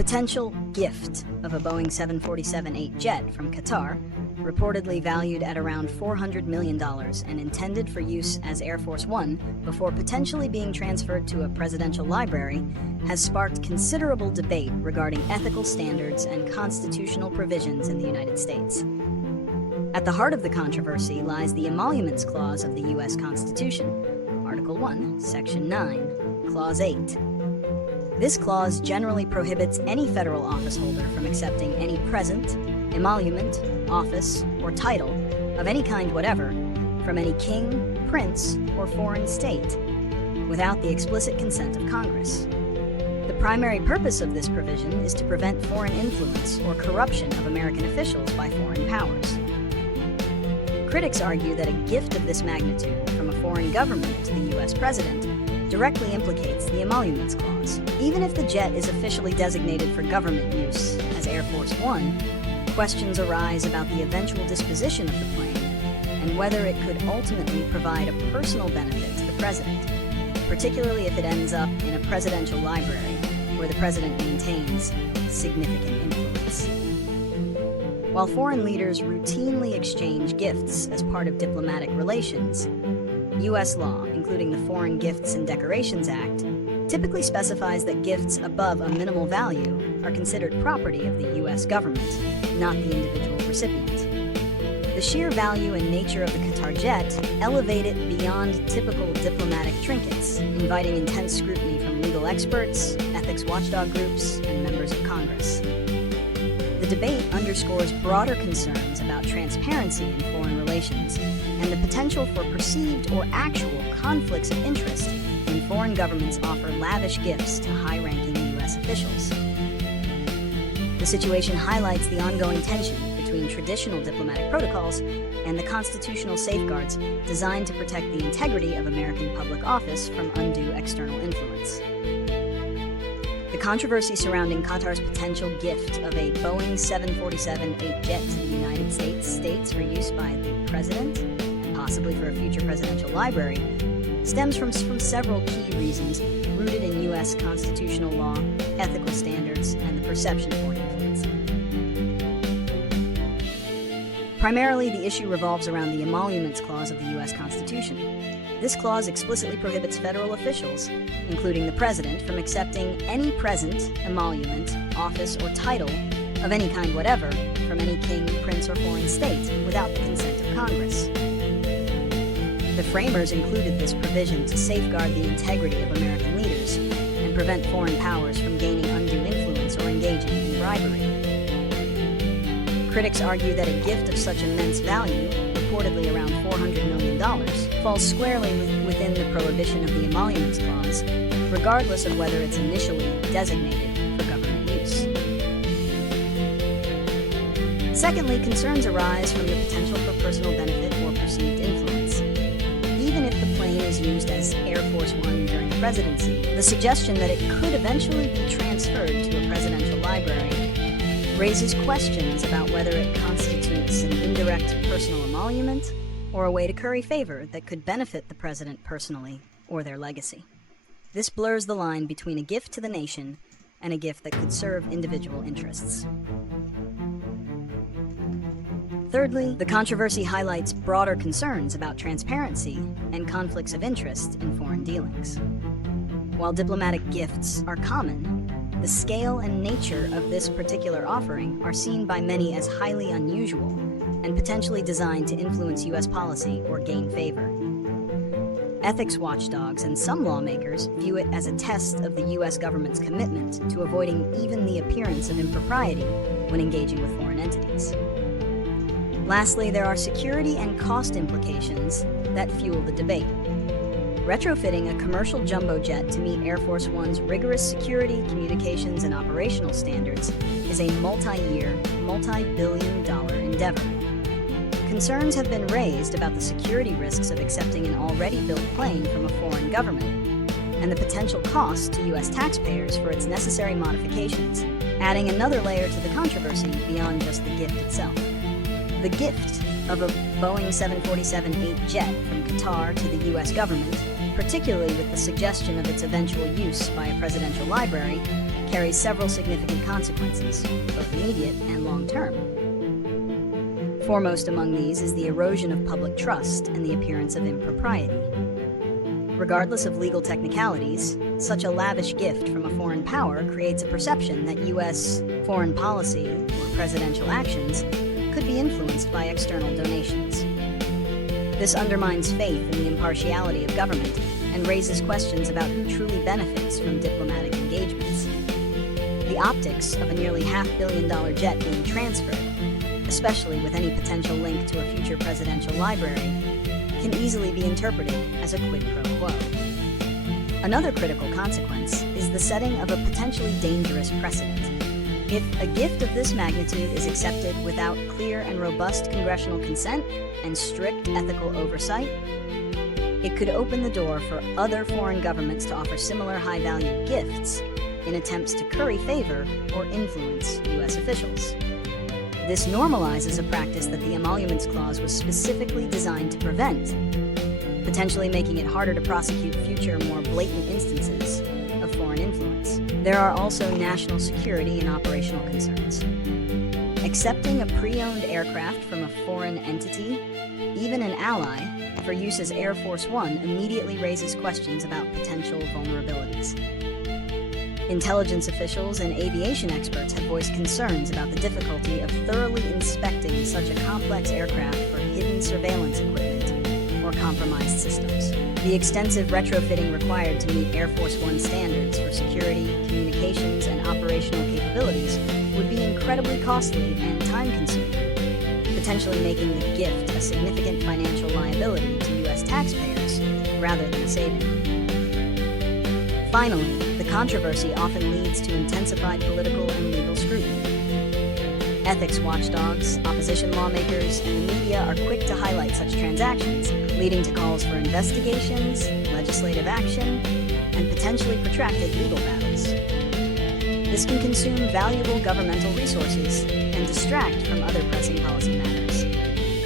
potential gift of a Boeing 747-8 jet from Qatar, reportedly valued at around $400 million and intended for use as Air Force One before potentially being transferred to a presidential library, has sparked considerable debate regarding ethical standards and constitutional provisions in the United States. At the heart of the controversy lies the Emoluments Clause of the U.S. Constitution, Article 1, Section 9, Clause 8. This clause generally prohibits any federal officeholder from accepting any present, emolument, office, or title of any kind whatever from any king, prince, or foreign state without the explicit consent of Congress. The primary purpose of this provision is to prevent foreign influence or corruption of American officials by foreign powers. Critics argue that a gift of this magnitude from a foreign government to the U.S. president directly implicates the Emoluments Clause. Even if the jet is officially designated for government use as Air Force One, questions arise about the eventual disposition of the plane and whether it could ultimately provide a personal benefit to the president, particularly if it ends up in a presidential library where the president maintains significant influence. While foreign leaders routinely exchange gifts as part of diplomatic relations, U.S. law, including the Foreign Gifts and Decorations Act, typically specifies that gifts above a minimal value are considered property of the U.S. government, not the individual recipient. The sheer value and nature of the Qatar jet elevate it beyond typical diplomatic trinkets, inviting intense scrutiny from legal experts, ethics watchdog groups, and members of Congress. The debate underscores broader concerns about transparency in foreign relations and the potential for perceived or actual conflicts of interest when foreign governments offer lavish gifts to high-ranking U.S. officials. The situation highlights the ongoing tension between traditional diplomatic protocols and the constitutional safeguards designed to protect the integrity of American public office from undue external influence. The controversy surrounding Qatar's potential gift of a Boeing 747-8 jet to the United States for use by the president, and possibly for a future presidential library, stems from several key reasons rooted in U.S. constitutional law, ethical standards, and the perception of foreign influence. Primarily, the issue revolves around the Emoluments Clause of the U.S. Constitution. This clause explicitly prohibits federal officials, including the president, from accepting any present, emolument, office, or title of any kind whatever from any king, prince, or foreign state without the consent of Congress. The framers included this provision to safeguard the integrity of American leaders and prevent foreign powers from gaining undue influence or engaging in bribery. Critics argue that a gift of such immense value, reportedly around $400 million, falls squarely within the prohibition of the Emoluments Clause, regardless of whether it's initially designated for government use. Secondly, concerns arise from the potential for personal benefit or perceived influence. Even if the plane is used as Air Force One during the presidency, the suggestion that it could eventually be transferred to a presidential library raises questions about whether it constitutes an indirect personal emolument or a way to curry favor that could benefit the president personally or their legacy. This blurs the line between a gift to the nation and a gift that could serve individual interests. Thirdly, the controversy highlights broader concerns about transparency and conflicts of interest in foreign dealings. While diplomatic gifts are common, the scale and nature of this particular offering are seen by many as highly unusual and potentially designed to influence U.S. policy or gain favor. Ethics watchdogs and some lawmakers view it as a test of the U.S. government's commitment to avoiding even the appearance of impropriety when engaging with foreign entities. Lastly, there are security and cost implications that fuel the debate. Retrofitting a commercial jumbo jet to meet Air Force One's rigorous security, communications, and operational standards is a multi-year, multi-billion-dollar endeavor. Concerns have been raised about the security risks of accepting an already built plane from a foreign government and the potential cost to U.S. taxpayers for its necessary modifications, adding another layer to the controversy beyond just the gift itself. The gift of a Boeing 747-8 jet from Qatar to the U.S. government, particularly with the suggestion of its eventual use by a presidential library, carries several significant consequences, both immediate and long-term. Foremost among these is the erosion of public trust and the appearance of impropriety. Regardless of legal technicalities, such a lavish gift from a foreign power creates a perception that U.S. foreign policy or presidential actions could be influenced by external donations. This undermines faith in the impartiality of government and raises questions about who truly benefits from diplomatic engagements. The optics of a nearly $500 million jet being transferred, especially with any potential link to a future presidential library, can easily be interpreted as a quid pro quo. Another critical consequence is the setting of a potentially dangerous precedent. If a gift of this magnitude is accepted without clear and robust congressional consent and strict ethical oversight, it could open the door for other foreign governments to offer similar high-value gifts in attempts to curry favor or influence U.S. officials. This normalizes a practice that the Emoluments Clause was specifically designed to prevent, potentially making it harder to prosecute future, more blatant instances of foreign influence. There are also national security and operational concerns. Accepting a pre-owned aircraft from a foreign entity, even an ally, for use as Air Force One immediately raises questions about potential vulnerabilities. Intelligence officials and aviation experts have voiced concerns about the difficulty of thoroughly inspecting such a complex aircraft for hidden surveillance equipment or compromised systems. The extensive retrofitting required to meet Air Force One standards for security, communications, and operational capabilities would be incredibly costly and time-consuming, potentially making the gift a significant financial liability to U.S. taxpayers rather than a saving. Finally, the controversy often leads to intensified political and legal scrutiny. Ethics watchdogs, opposition lawmakers, and the media are quick to highlight such transactions, leading to calls for investigations, legislative action, and potentially protracted legal battles. This can consume valuable governmental resources and distract from other pressing policy matters,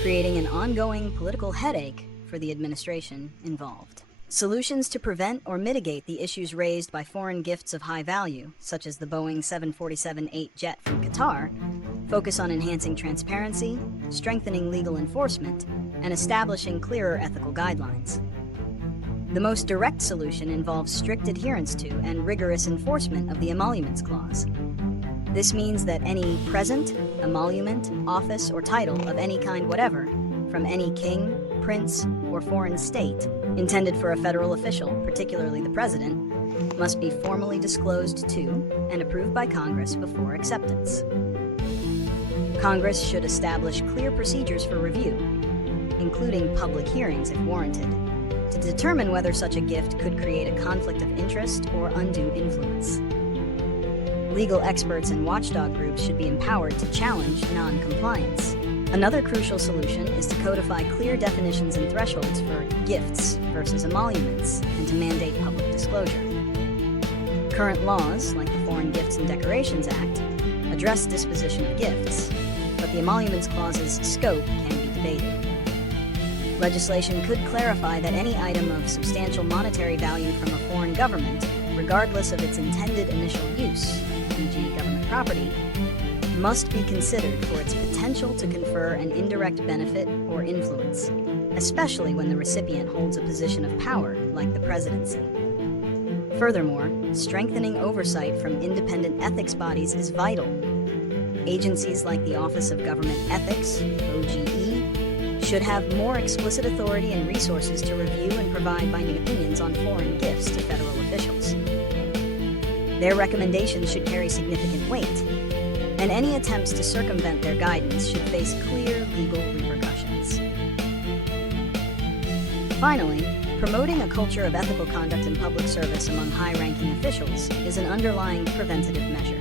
creating an ongoing political headache for the administration involved. Solutions to prevent or mitigate the issues raised by foreign gifts of high value, such as the Boeing 747-8 jet from Qatar, focus on enhancing transparency, strengthening legal enforcement, and establishing clearer ethical guidelines. The most direct solution involves strict adherence to and rigorous enforcement of the Emoluments Clause. This means that any present, emolument, office, or title of any kind whatever, from any king, prince, or foreign state, intended for a federal official, particularly the president, must be formally disclosed to and approved by Congress before acceptance. Congress should establish clear procedures for review, including public hearings if warranted, to determine whether such a gift could create a conflict of interest or undue influence. Legal experts and watchdog groups should be empowered to challenge non-compliance. Another crucial solution is to codify clear definitions and thresholds for gifts versus emoluments and to mandate public disclosure. Current laws, like the Foreign Gifts and Decorations Act, address disposition of gifts, but the Emoluments Clause's scope can be debated. Legislation could clarify that any item of substantial monetary value from a foreign government, regardless of its intended initial use, e.g. government property, must be considered for its potential to confer an indirect benefit or influence, especially when the recipient holds a position of power, like the presidency. Furthermore, strengthening oversight from independent ethics bodies is vital. Agencies like the Office of Government Ethics, OGE, should have more explicit authority and resources to review and provide binding opinions on foreign gifts to federal officials. Their recommendations should carry significant weight, and any attempts to circumvent their guidance should face clear legal repercussions. Finally, promoting a culture of ethical conduct in public service among high-ranking officials is an underlying preventative measure.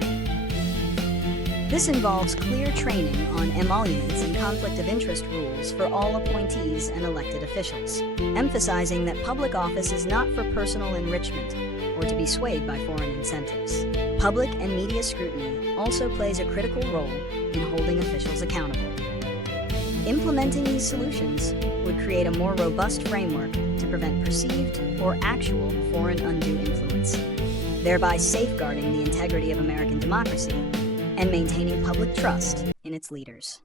This involves clear training on emoluments and conflict of interest rules for all appointees and elected officials, emphasizing that public office is not for personal enrichment or to be swayed by foreign incentives. Public and media scrutiny also plays a critical role in holding officials accountable. Implementing these solutions would create a more robust framework to prevent perceived or actual foreign undue influence. thereby safeguarding the integrity of American democracy and maintaining public trust in its leaders.